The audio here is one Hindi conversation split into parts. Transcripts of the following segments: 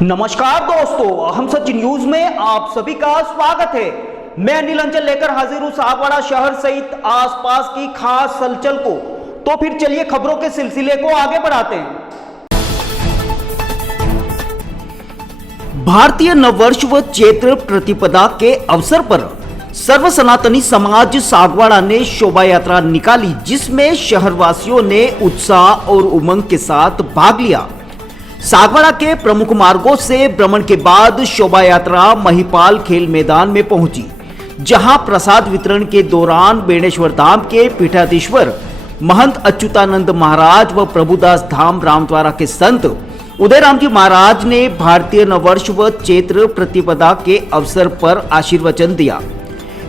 नमस्कार दोस्तों, हम सच न्यूज में आप सभी का स्वागत है। मैं अनिल अंचल लेकर हाजिर हूं सागवाड़ा शहर सहित आसपास की खास हलचल को। तो फिर चलिए खबरों के सिलसिले को आगे बढ़ाते हैं। भारतीय नववर्ष व चैत्र प्रतिपदा के अवसर पर सर्व सनातनी समाज सागवाड़ा ने शोभा यात्रा निकाली, जिसमें शहरवासियों ने उत्साह और उमंग के साथ भाग लिया। सागवाड़ा के प्रमुख मार्गों से भ्रमण के बाद शोभा यात्रा महिपाल खेल मैदान में पहुंची, जहां प्रसाद वितरण के दौरान बेणेश्वर धाम के पीठाधीश्वर महंत अच्युतानंद महाराज व प्रभुदास धाम रामद्वारा के संत उदयराम जी महाराज ने भारतीय नववर्ष व चैत्र प्रतिपदा के अवसर पर आशीर्वचन दिया।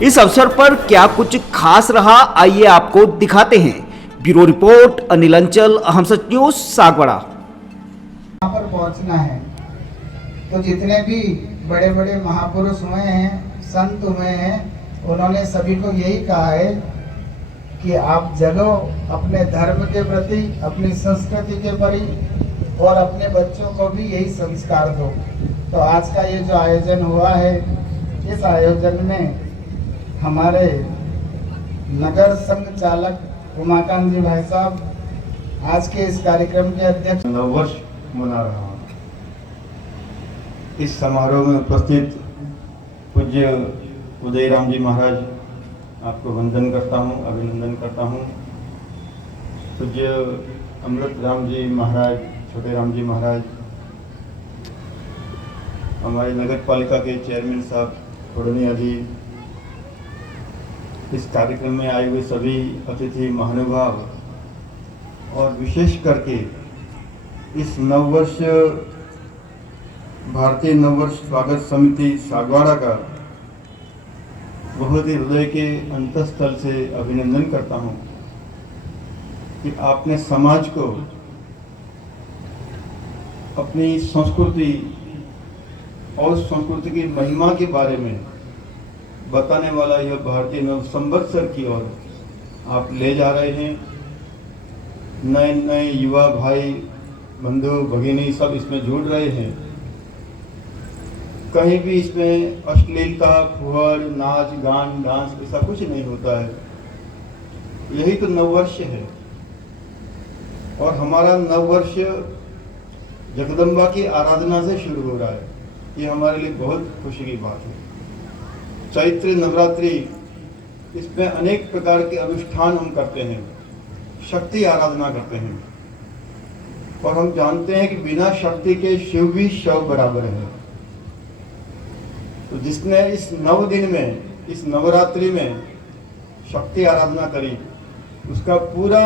इस अवसर पर क्या कुछ खास रहा, आइए आपको दिखाते हैं। ब्यूरो रिपोर्ट अनिल अंचल, हम सच न्यूज सागवाड़ा। यहाँ पर पहुँचना है तो जितने भी बड़े बड़े महापुरुष हुए हैं, संत हुए हैं, उन्होंने सभी को यही कहा है कि आप जगो अपने धर्म के प्रति, अपनी संस्कृति के प्रति और अपने बच्चों को भी यही संस्कार दो। तो आज का ये जो आयोजन हुआ है, इस आयोजन में हमारे नगर संघ चालक उमाकांत जी भाई साहब आज के इस कार्यक्रम के अध्यक्ष। नववर्ष मना रहा हूँ। इस समारोह में उपस्थित पूज्य उदयराम जी महाराज, आपको वंदन करता हूँ, अभिनंदन करता हूँ। पूज्य अमृत राम जी महाराज, छोटे राम जी महाराज, हमारे नगर पालिका के चेयरमैन साहब थोड़निया जी, इस कार्यक्रम में आए हुए सभी अतिथि महानुभाव और विशेष करके इस नववर्ष भारतीय नववर्ष स्वागत समिति सागवाड़ा का बहुत ही हृदय के अंतःस्थल से अभिनंदन करता हूं कि आपने समाज को अपनी संस्कृति और संस्कृति की महिमा के बारे में बताने वाला यह भारतीय नव संवत्सर की ओर आप ले जा रहे हैं। नए नए युवा भाई बंधु भगिनी सब इसमें जुड़ रहे हैं। कहीं भी इसमें अश्लीलता, फुहड़, नाच गान, डांस ऐसा कुछ नहीं होता है। यही तो नववर्ष है। और हमारा नववर्ष जगदम्बा की आराधना से शुरू हो रहा है। ये हमारे लिए बहुत खुशी की बात है। चैत्र नवरात्रि, इसमें अनेक प्रकार के अनुष्ठान हम करते हैं, शक्ति आराधना करते हैं, और हम जानते हैं कि बिना शक्ति के शिव भी शव बराबर है। तो जिसने इस 9 दिन में, इस नवरात्रि में शक्ति आराधना करी, उसका पूरा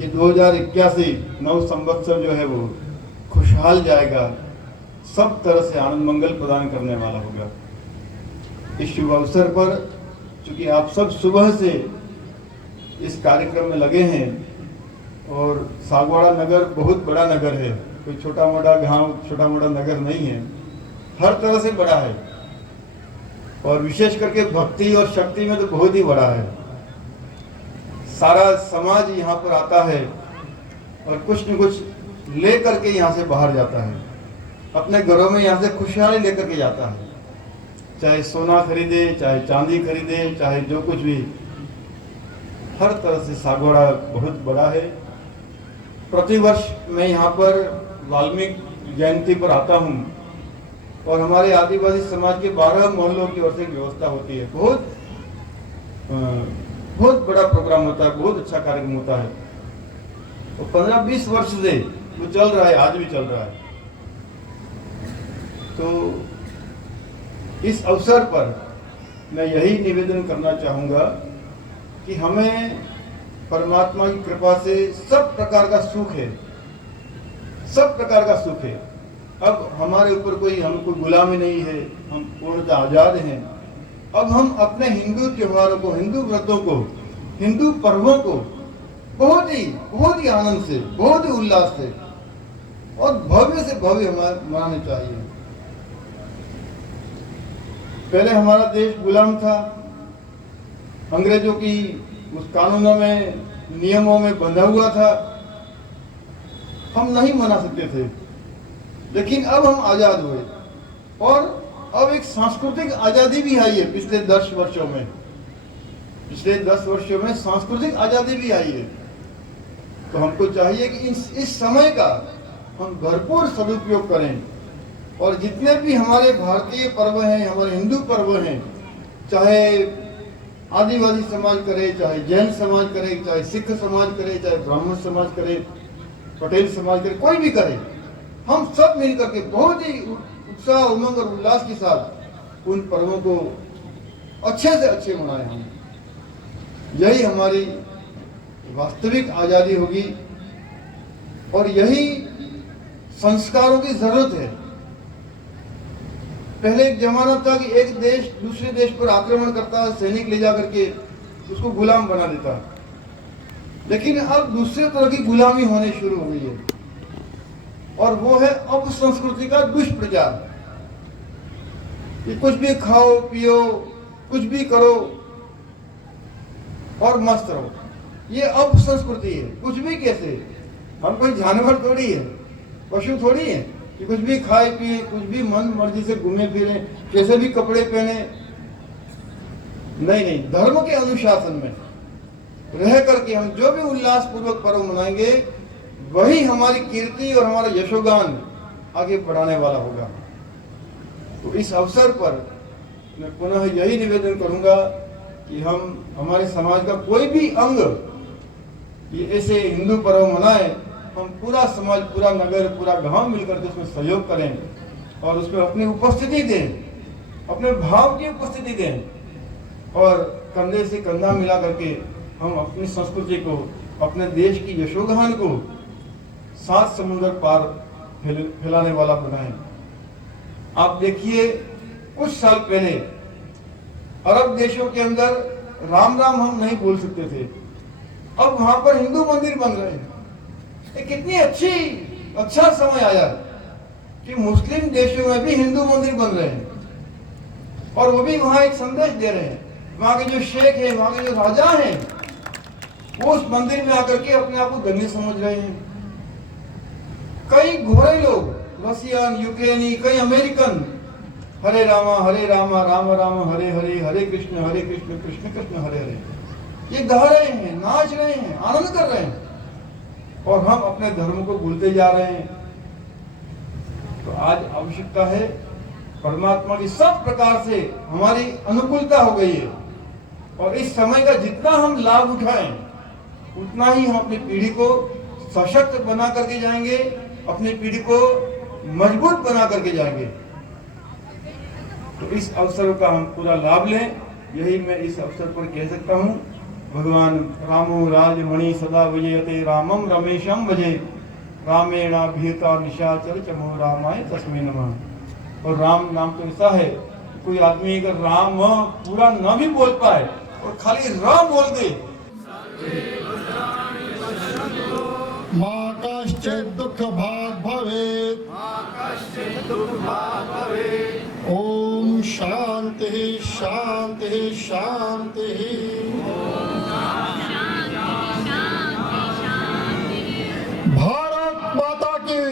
ये 2081 नव संवत्सर जो है वो खुशहाल जाएगा, सब तरह से आनंद मंगल प्रदान करने वाला होगा। इस शुभ अवसर पर चूंकि आप सब सुबह से इस कार्यक्रम में लगे हैं, और सागवाड़ा नगर बहुत बड़ा नगर है, कोई छोटा मोटा गांव, छोटा मोटा नगर नहीं है, हर तरह से बड़ा है, और विशेष करके भक्ति और शक्ति में तो बहुत ही बड़ा है। सारा समाज यहाँ पर आता है और कुछ न कुछ ले करके यहाँ से बाहर जाता है, अपने घरों में यहाँ से खुशहाली लेकर के जाता है। चाहे सोना खरीदे, चाहे चांदी खरीदे, चाहे जो कुछ भी, हर तरह से सागवाड़ा बहुत बड़ा है। प्रतिवर्ष मैं यहाँ पर वाल्मीकि जयंती पर आता हूँ, और हमारे आदिवासी समाज के 12 मोहल्लों की ओर से व्यवस्था होती है। बहुत बड़ा प्रोग्राम होता है, बहुत अच्छा कार्यक्रम होता है, और 15-20 वर्ष से वो चल रहा है, आज भी चल रहा है। तो इस अवसर पर मैं यही निवेदन करना चाहूँगा कि हमें परमात्मा की कृपा से सब प्रकार का सुख है, सब प्रकार का सुख है। अब हमारे ऊपर कोई गुलामी नहीं है, हम पूर्णतः आजाद हैं। अब हम अपने हिंदू त्योहारों को, हिंदू व्रतों को, हिंदू पर्वों को बहुत ही आनंद से, बहुत ही उल्लास से और भव्य से भव्य मनाने चाहिए। पहले हमारा देश गुलाम था, अंग्रेजों की उस कानूनों में, नियमों में बंधा हुआ था, हम नहीं मना सकते थे। लेकिन अब हम आजाद हुए और अब एक सांस्कृतिक आजादी भी आई है। पिछले 10 वर्षों में सांस्कृतिक आजादी भी आई है। तो हमको चाहिए कि इस समय का हम भरपूर सदुपयोग करें और जितने भी हमारे भारतीय पर्व हैं, हमारे हिंदू पर्व हैं, चाहे आदिवासी समाज करे, चाहे जैन समाज करे, चाहे सिख समाज करे, चाहे ब्राह्मण समाज करे, पटेल समाज करे, कोई भी करे, हम सब मिलकर के बहुत ही उत्साह, उमंग और उल्लास के साथ उन पर्वों को अच्छे से अच्छे मनाएं। हम यही हमारी वास्तविक आजादी होगी और यही संस्कारों की जरूरत है। पहले एक जमाना था कि एक देश दूसरे देश पर आक्रमण करता, सैनिक ले जाकर के उसको गुलाम बना देता, लेकिन अब दूसरे तरह की गुलामी होने शुरू हो गई है और वो है अब संस्कृति का दुष्प्रचार। कि कुछ भी खाओ पियो, कुछ भी करो और मस्त रहो, ये अब संस्कृति है। कुछ भी कैसे, हम कोई जानवर थोड़ी है, पशु थोड़ी है कि कुछ भी खाए पिए, कुछ भी मन मर्जी से घूमे फिरे, कैसे भी कपड़े पहने। नहीं, धर्म के अनुशासन में रह करके हम जो भी उल्लास पूर्वक पर्व मनाएंगे वही हमारी कीर्ति और हमारा यशोगान आगे बढ़ाने वाला होगा। तो इस अवसर पर मैं पुनः यही निवेदन करूंगा कि हम हमारे समाज का कोई भी अंग ये ऐसे हिंदू पर्व मनाए, हम पूरा समाज, पूरा नगर, पूरा गांव मिलकर के उसमें सहयोग करें और उसमें अपनी उपस्थिति दें, अपने भाव की उपस्थिति दें और कंधे से कंधा मिला करके हम अपनी संस्कृति को, अपने देश की यशोगान को 7 समुद्र पार फैलाने वाला बनाएं। आप देखिए, कुछ साल पहले अरब देशों के अंदर राम राम हम नहीं बोल सकते थे, अब वहां पर हिंदू मंदिर बन रहे हैं। ये कितनी अच्छा समय आया कि मुस्लिम देशों में भी हिंदू मंदिर बन रहे हैं और वो भी वहां एक संदेश दे रहे हैं। वहां के जो शेख हैं, वहां के जो राजा हैं, वो उस मंदिर में आकर के अपने आप को धन्य समझ रहे हैं। कई घोड़े लोग, रसियन, यूक्रेनी, कई अमेरिकन, हरे रामा राम राम हरे हरे, हरे कृष्ण कृष्ण कृष्ण हरे हरे, ये गा रहे हैं, नाच रहे हैं, आनंद कर रहे हैं और हम अपने धर्म को भूलते जा रहे हैं। तो आज आवश्यकता है, परमात्मा की सब प्रकार से हमारी अनुकूलता हो गई है और इस समय का जितना हम लाभ उठाएं उतना ही हम अपनी पीढ़ी को सशक्त बना करके जाएंगे, अपनी पीढ़ी को मजबूत बना करके जाएंगे। तो इस अवसर का हम पूरा लाभ लें, यही मैं इस अवसर पर कह सकता हूँ। भगवान रामो राजमणि सदा विजयते, रामम रमेशम भजे, रामेणाभिहिता निशाचर चमो रामाय तस्मै नमः। और राम नाम तो ऐसा है, कोई आदमी अगर राम पूरा न भी बोल पाए और खाली र बोल दे, माँ कश्चित् दुःख भाग् भवेत्, ओम शांति शांति शांति। भारत माता की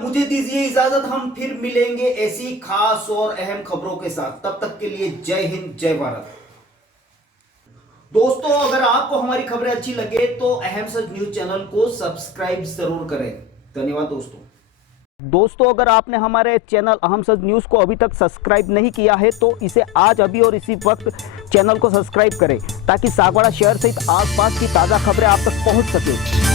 अब मुझे दीजिए इजाजत, हम फिर मिलेंगे ऐसी खास और अहम खबरों के साथ। तब तक के लिए जय हिंद, जय भारत। दोस्तों, अगर आपको हमारी खबरें अच्छी लगे तो अहम सच न्यूज चैनल को सब्सक्राइब जरूर करें। धन्यवाद दोस्तों, अगर आपने हमारे चैनल अहम सच न्यूज को अभी तक सब्सक्राइब नहीं किया है तो इसे आज अभी और इसी वक्त चैनल को सब्सक्राइब करें ताकि सागवाड़ा शहर सहित आसपास की ताजा खबरें आप तक पहुंच सके।